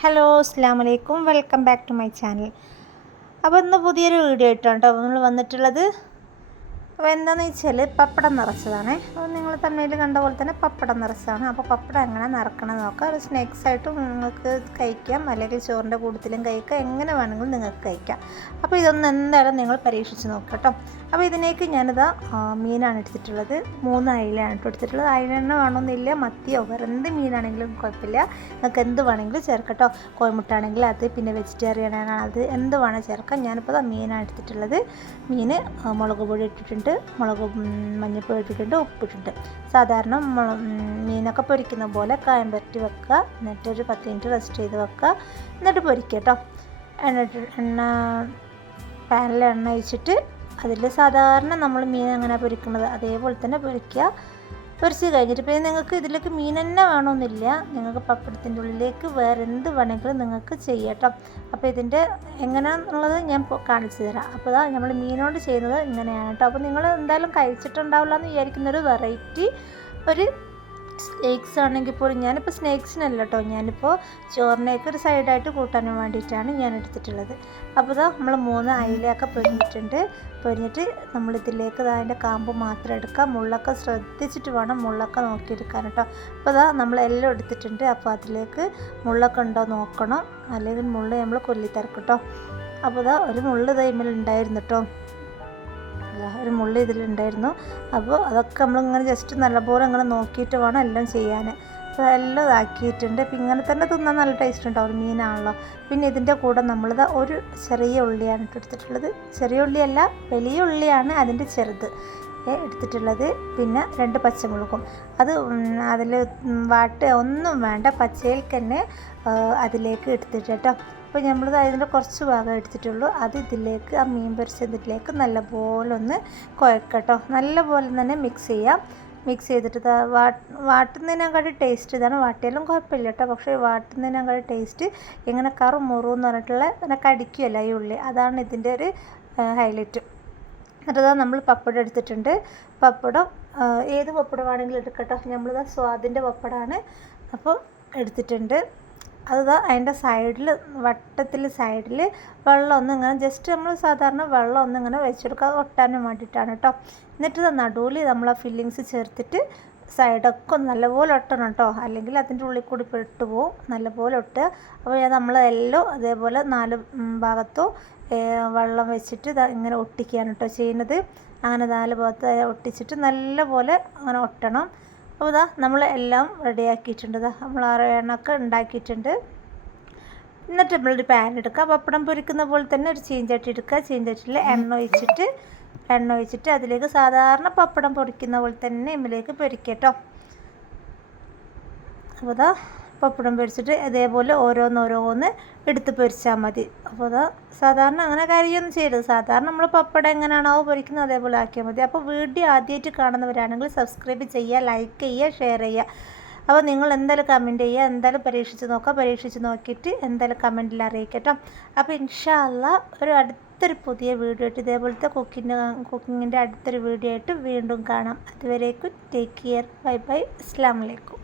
Hello അസ്സാം വലൈക്കും welcome back to my channel അപ്പോൾ ഇന്ന് പുതിയൊരു വീഡിയോ ആയിട്ടാണ് കേട്ടോ നമ്മൾ വന്നിട്ടുള്ളത് അപ്പോൾ എന്താണെന്ന് വെച്ചാൽ പപ്പടം നിറച്ചതാണ്. അപ്പോൾ നിങ്ങൾ തന്നെ കണ്ട പോലെ തന്നെ പപ്പടം നിറച്ചതാണ്. അപ്പോൾ പപ്പടം എങ്ങനെ നിറക്കണം നോക്കാം. ഒരു സ്നാക്സ് ആയിട്ടും നിങ്ങൾക്ക് കഴിക്കാം. അല്ലെങ്കിൽ ചോറിന്റെ കൂട്ടത്തിലും കഴിക്കാം. എങ്ങനെ വേണമെങ്കിലും നിങ്ങൾക്ക് കഴിക്കാം. അപ്പോൾ ഇതൊന്ന് എന്തായാലും നിങ്ങൾ പരീക്ഷിച്ച് നോക്കാം കേട്ടോ. അപ്പോൾ ഇതിനേക്ക് ഞാനിത് മീനാണ് എടുത്തിട്ടുള്ളത്. മൂന്ന് അയിലാണ് എടുത്തിട്ടുള്ളത്. അയിലെണ്ണ വേണമെന്നില്ല മത്തിയോ വേറെ എന്ത് മീനാണെങ്കിലും കുഴപ്പമില്ല. നിങ്ങൾക്ക് എന്ത് വേണമെങ്കിലും ചേർക്കട്ടോ കോയമുട്ടാണെങ്കിൽ അത് പിന്നെ വെജിറ്റേറിയൻ ആണ് അത്. എന്ത് വേണം ചേർക്കാം. ഞാനിപ്പോൾ മീനാണ് എടുത്തിട്ടുള്ളത്. മീൻ മുളക് പൊടി ഇട്ടിട്ടുണ്ട്. മുളക് മഞ്ഞൾപ്പൊടി ഇട്ടിട്ടുണ്ട് ഉപ്പിട്ടിട്ടുണ്ട്. സാധാരണ മീനൊക്കെ പൊരിക്കുന്ന പോലെ കായം പരട്ടി വെക്കുക. എന്നിട്ട് ഒരു പത്ത് മിനിറ്റ് റെസ്റ്റ് ചെയ്ത് വെക്കുക. എന്നിട്ട് പൊരിക്കുക കേട്ടോ എണ്ണ എണ്ണ പാനിൽ എണ്ണ ഒഴിച്ചിട്ട് അതിൽ സാധാരണ നമ്മൾ മീൻ എങ്ങനെ പൊരിക്കുന്നത്? അതേപോലെ തന്നെ പൊരിക്കുക. പൊരിച്ച് കഴിഞ്ഞിട്ട് പിന്നെ നിങ്ങൾക്ക് ഇതിലേക്ക് മീൻ തന്നെ വേണമെന്നില്ല. നിങ്ങൾക്ക് പപ്പടത്തിന്റെ ഉള്ളിലേക്ക് വേറെ എന്ത് വേണമെങ്കിലും നിങ്ങൾക്ക് ചെയ്യാം അപ്പോൾ ഇതിന്റെ എങ്ങനെയാണെന്നുള്ളത് ഞാൻ കാണിച്ചു തരാം. അപ്പോൾ ഇതാ നമ്മൾ മീനോട് ചെയ്യുന്നത് ഇങ്ങനെയാണ് കേട്ടോ. അപ്പോൾ നിങ്ങൾ എന്തായാലും കഴിച്ചിട്ടുണ്ടാവില്ല എന്ന് വിചാരിക്കുന്നൊരു വെറൈറ്റി ഒരു സ്നേക്സ് ആണെങ്കിൽ പോലും ഞാനിപ്പോൾ സ്നേക്സിനല്ല കേട്ടോ ഞാനിപ്പോൾ ചോറിനേക്ക് ഒരു സൈഡായിട്ട് കൂട്ടാനും വേണ്ടിയിട്ടാണ് ഞാൻ എടുത്തിട്ടുള്ളത്. അപ്പോൾ ഇതാ നമ്മൾ മൂന്ന് അയിലൊക്കെ പൊരിഞ്ഞിട്ടുണ്ട്. പൊരിഞ്ഞിട്ട് നമ്മളിതിലേക്ക് അതിന്റെ കാമ്പ് മാത്രം എടുക്കാം. മുള്ളൊക്കെ ശ്രദ്ധിച്ചിട്ട് വേണം മുള്ളൊക്കെ നോക്കിയെടുക്കാൻ കേട്ടോ അപ്പോൾ ഇതാ നമ്മളെല്ലാം എടുത്തിട്ടുണ്ട്. അപ്പോൾ അതിലേക്ക് മുള്ളൊക്കെ ഉണ്ടോ നോക്കണം. അല്ലെങ്കിൽ മുള്ള നമ്മൾ കൊല്ലിത്തിറക്കും കേട്ടോ അപ്പോൾ ഇതാ ഒരു മുള്ള തൈമിൽ ഉണ്ടായിരുന്നു കേട്ടോ ഒരു മുള്ളി ഇതിലുണ്ടായിരുന്നു. അപ്പോൾ അതൊക്കെ നമ്മളിങ്ങനെ ജസ്റ്റ് നല്ലപോലെ ഇങ്ങനെ നോക്കിയിട്ട് വേണം എല്ലാം ചെയ്യാൻ. എല്ലാം ഇതാക്കിയിട്ടുണ്ട്. അപ്പം ഇങ്ങനെ തന്നെ തിന്നാൻ നല്ല ടേസ്റ്റ് ഉണ്ടാവും മീനാണല്ലോ. പിന്നെ ഇതിന്റെ കൂടെ നമ്മളിത് ഒരു ചെറിയ ഉള്ളിയാണ് എടുത്തിട്ടുള്ളത്. ചെറിയ ഉള്ളിയല്ല വലിയ ഉള്ളിയാണ് അതിന്റെ ചെറുത് എടുത്തിട്ടുള്ളത്. പിന്നെ രണ്ട് പച്ചമുളകും. അത് അതിൽ വാട്ട് ഒന്നും വേണ്ട. പച്ചയിൽ തന്നെ അതിലേക്ക് എടുത്തിട്ട് കേട്ടോ. അപ്പോൾ നമ്മൾ അതിന്റെ കുറച്ച് ഭാഗം എടുത്തിട്ടുള്ളൂ. അത് ഇതിലേക്ക് ആ മീൻ പൊരിച്ചതിലേക്ക് നല്ലപോലെ ഒന്ന് കുഴക്കട്ടോ. നല്ലപോലെ തന്നെ മിക്സ് ചെയ്യാം. മിക്സ് ചെയ്തിട്ട് വാ വാട്ടുന്നതിനെക്കാട്ടി ടേസ്റ്റ് ഇതാണ്. വാട്ടിയാലും കുഴപ്പമില്ല കേട്ടോ പക്ഷേ വാട്ടുന്നതിനെക്കാട്ടി ടേസ്റ്റ് ഇങ്ങനെ കറു മുറു എന്ന് പറഞ്ഞിട്ടുള്ള ഇങ്ങനെ കടിക്കുകയല്ല ഈ ഉള്ളി. അതാണ് ഇതിന്റെ ഒരു ഹൈലൈറ്റ് എന്നിട്ട് നമ്മൾ പപ്പടം എടുത്തിട്ടുണ്ട്. പപ്പടം ഏത് പപ്പടമാണെങ്കിലും എടുക്കട്ടോ. നമ്മളിതാ സ്വാദിന്റെ പപ്പടമാണ് അപ്പോൾ എടുത്തിട്ടുണ്ട്. അത് അതിന്റെ സൈഡിൽ വട്ടത്തിൽ സൈഡിൽ വെള്ളം ഒന്ന് ഇങ്ങനെ ജസ്റ്റ് നമ്മൾ സാധാരണ വെള്ളം ഒന്ന് ഇങ്ങനെ വെച്ചെടുക്കുക ഒട്ടാനും വേണ്ടിയിട്ടാണ് കേട്ടോ എന്നിട്ട് നടുവിൽ നമ്മൾ ആ ഫില്ലിങ്സ് ചേർത്തിട്ട് സൈഡൊക്കെ നല്ലപോലെ ഒട്ടണം കേട്ടോ അല്ലെങ്കിൽ അതിന്റെ ഉള്ളിൽ കൂടി പെട്ടു പോവും നല്ലപോലെ ഒട്ടുക. അപ്പോൾ നമ്മൾ എല്ലോ അതേപോലെ നാല് ഭാഗത്തോ വെള്ളം വെച്ചിട്ട് ഇങ്ങനെ ഒട്ടിക്കുകയാണ് കേട്ടോ ചെയ്യുന്നത്. അങ്ങനെ നാല് ഭാഗത്ത് ഒട്ടിച്ചിട്ട് നല്ലപോലെ അങ്ങനെ ഒട്ടണം. അപ്പോൾ ഇതാ നമ്മൾ എല്ലാം റെഡിയാക്കിയിട്ടുണ്ട് ഇതാ നമ്മൾ ആ എണ്ണൊക്കെ ഉണ്ടാക്കിയിട്ടുണ്ട്. എന്നിട്ട് നമ്മളൊരു പാൻ എടുക്കുക. പപ്പടം പൊരിക്കുന്ന പോലെ തന്നെ ഒരു ചീഞ്ചട്ടി എടുക്കുക. ചീഞ്ചട്ടിയിൽ എണ്ണ ഒഴിച്ചിട്ട് എണ്ണ ഒഴിച്ചിട്ട് അതിലേക്ക് സാധാരണ പപ്പടം പൊരിക്കുന്ന പോലെ തന്നെ ഇതിലേക്ക് പൊരിക്കട്ടോ അപ്പോൾ ഇതാ പപ്പടം പൊരിച്ചിട്ട് ഇതേപോലെ ഓരോന്നോരോന്ന് എടുത്ത് പൊരിച്ചാൽ മതി. അപ്പോൾ അതാ സാധാരണ അങ്ങനെ കാര്യമൊന്നും ചെയ്യരുത്. സാധാരണ നമ്മൾ പപ്പടം എങ്ങനെയാണോ പൊരിക്കുന്നത് അതേപോലെ ആക്കിയാൽ മതി. അപ്പോൾ വീഡിയോ ആദ്യമായിട്ട് കാണുന്നവരാണെങ്കിൽ സബ്സ്ക്രൈബ് ചെയ്യുക ലൈക്ക് ചെയ്യുക ഷെയർ ചെയ്യുക അപ്പോൾ നിങ്ങൾ എന്തായാലും കമന്റ് ചെയ്യുക എന്തായാലും പരീക്ഷിച്ച് നോക്കുക പരീക്ഷിച്ച് നോക്കിയിട്ട് എന്തായാലും കമന്റിൽ അറിയിക്കട്ടോ. അപ്പോൾ ഇൻഷാല്ല ഒരു അടുത്തൊരു പുതിയ വീഡിയോ ആയിട്ട് ഇതേപോലത്തെ കുക്കിന്റെ കുക്കിങ്ങിന്റെ അടുത്തൊരു വീഡിയോ ആയിട്ട് വീണ്ടും കാണാം. അതുവരേക്കും ടേക്ക് കെയർ. Bye by. അസ്സാം വലൈക്കും